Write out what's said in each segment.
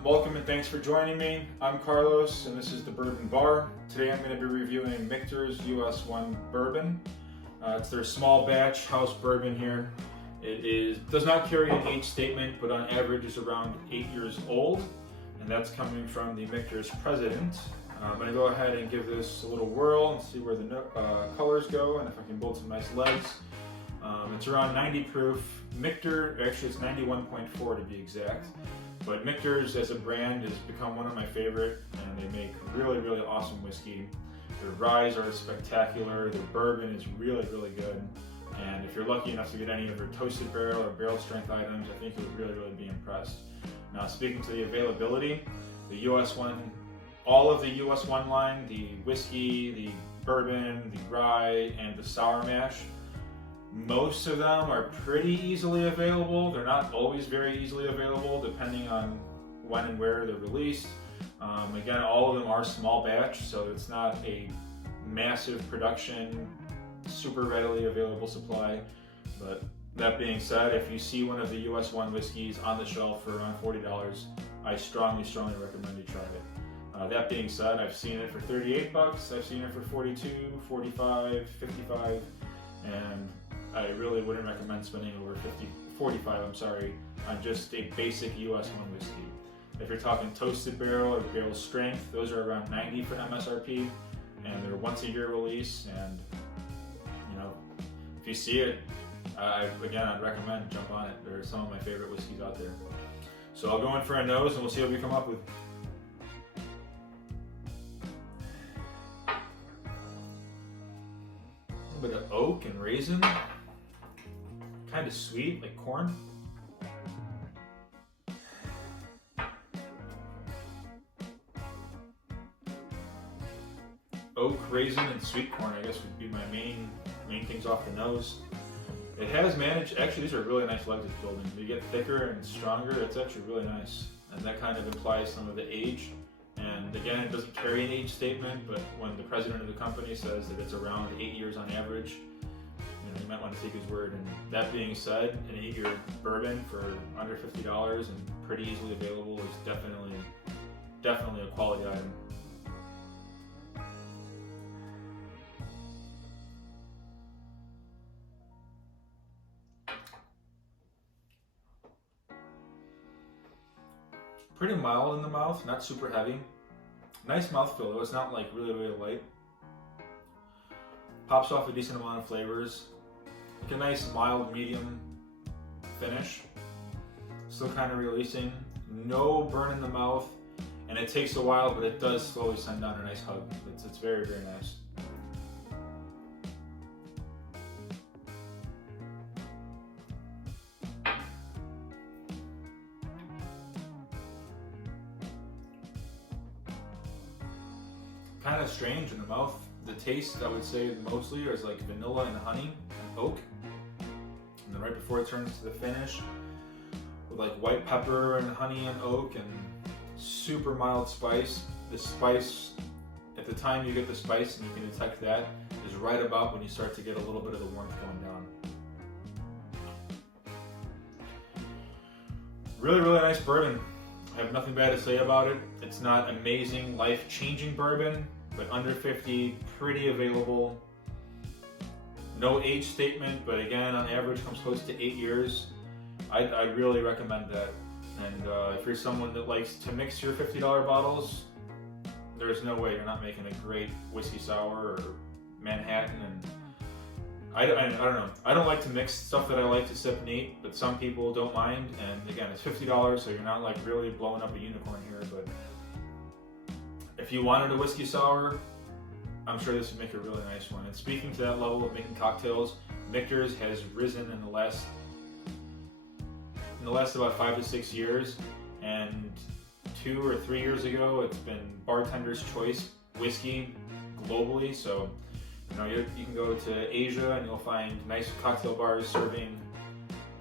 everyone, welcome and thanks for joining me. I'm Carlos and this is the Bourbon Bar. Today I'm going to be reviewing Michter's US-1 Bourbon. It's their small batch house bourbon here. Does not carry an age statement, but on average is around 8 years old, and that's coming from the Michter's president. I'm going to go ahead and give this a little whirl and see where the colors go and if I can build some nice legs. It's around 90 proof. Michter, actually it's 91.4 to be exact, but Michter's as a brand has become one of my favorite, and they make really awesome whiskey. Their ryes are spectacular, their bourbon is really good, and if you're lucky enough to get any of their toasted barrel or barrel strength items, I think you would really be impressed. Now, speaking to the availability, the US-1, all of the US-1 line, the whiskey, the bourbon, the rye, and the sour mash, most of them are pretty easily available. They're not always very easily available depending on when and where they're released. Again, all of them are small batch, so it's not a massive production, super readily available supply. But that being said, if you see one of the US-1 whiskeys on the shelf for around $40, I strongly recommend you try it. That being said, I've seen it for 38 bucks, I've seen it for 42, 45, 55, and I really wouldn't recommend spending over 45 on just a basic US-1 whiskey. If you're talking toasted barrel or barrel strength, those are around 90 for MSRP, and they're once a year release, and if you see it, I'd recommend jump on it. They're some of my favorite whiskeys out there. So I'll go in for a nose and we'll see what we come up with. A bit of oak and raisin, kind of sweet, like corn. Oak, raisin, and sweet corn, I guess, would be my main things off the nose. It has managed, actually these are really nice legs it's building. They get thicker and stronger, it's actually really nice. And that kind of implies some of the age. And again, it doesn't carry an age statement, but when the president of the company says that it's around 8 years on average, you might want to take his word. And that being said, an 8-year bourbon for under $50 and pretty easily available is definitely a quality item. Pretty mild in the mouth, not super heavy. Nice mouthfeel though, it's not like really light. Pops off a decent amount of flavors. Like a nice mild medium finish. Still kind of releasing. No burn in the mouth, and it takes a while, but it does slowly send down a nice hug. It's very nice. Kind of strange in the mouth. The taste, I would say, mostly is like vanilla and honey and oak. And then right before it turns to the finish, with like white pepper and honey and oak and super mild spice. The spice, at the time you get the spice and you can detect that, is right about when you start to get a little bit of the warmth going down. Really nice bourbon. I have nothing bad to say about it. It's not amazing, life-changing bourbon, but under 50, pretty available. No age statement, but again, on average comes close to 8 years. I really recommend that. And if you're someone that likes to mix your $50 bottles, there's no way you're not making a great whiskey sour or Manhattan. And I don't know. I don't like to mix stuff that I like to sip neat, but some people don't mind. And again, it's $50, so you're not like really blowing up a unicorn here. But if you wanted a whiskey sour, I'm sure this would make a really nice one. And speaking to that level of making cocktails, Michter's has risen in the last about 5 to 6 years. And 2 or 3 years ago, it's been Bartender's Choice whiskey globally. So you can go to Asia and you'll find nice cocktail bars serving,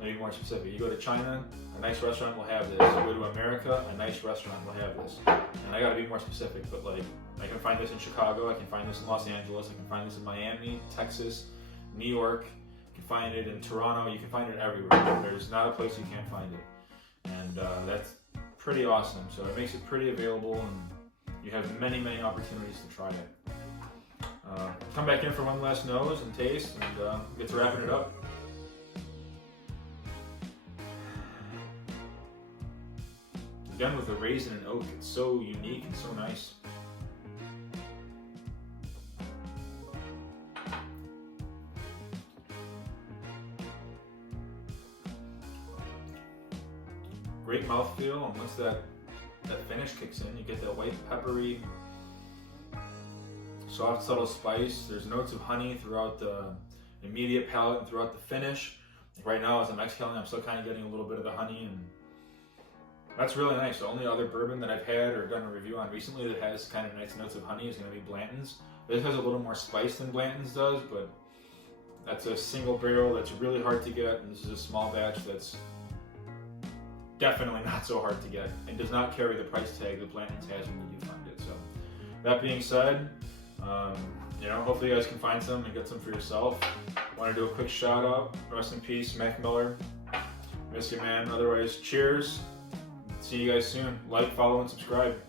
maybe more specific. You go to China, a nice restaurant will have this. You go to America, a nice restaurant will have this. And I gotta be more specific, but like, I can find this in Chicago, I can find this in Los Angeles, I can find this in Miami, Texas, New York, you can find it in Toronto, you can find it everywhere. There's not a place you can't find it. And that's pretty awesome. So it makes it pretty available, and you have many opportunities to try it. Come back in for one last nose and taste, and get to wrapping it up. Again, with the raisin and oak, it's so unique and so nice. Great mouthfeel, and once that finish kicks in, you get that white peppery, soft, subtle spice. There's notes of honey throughout the immediate palate and throughout the finish. Right now, as I'm exhaling, I'm still kind of getting a little bit of the honey, and that's really nice. The only other bourbon that I've had or done a review on recently that has kind of nice notes of honey is going to be Blanton's. This has a little more spice than Blanton's does, but that's a single barrel that's really hard to get, and this is a small batch that's definitely not so hard to get and does not carry the price tag that Blanton's has when you do find it. So that being said, hopefully you guys can find some and get some for yourself. I want to do a quick shout out. Rest in peace, Mac Miller. Miss you, man. Otherwise, cheers. See you guys soon. Like, follow, and subscribe.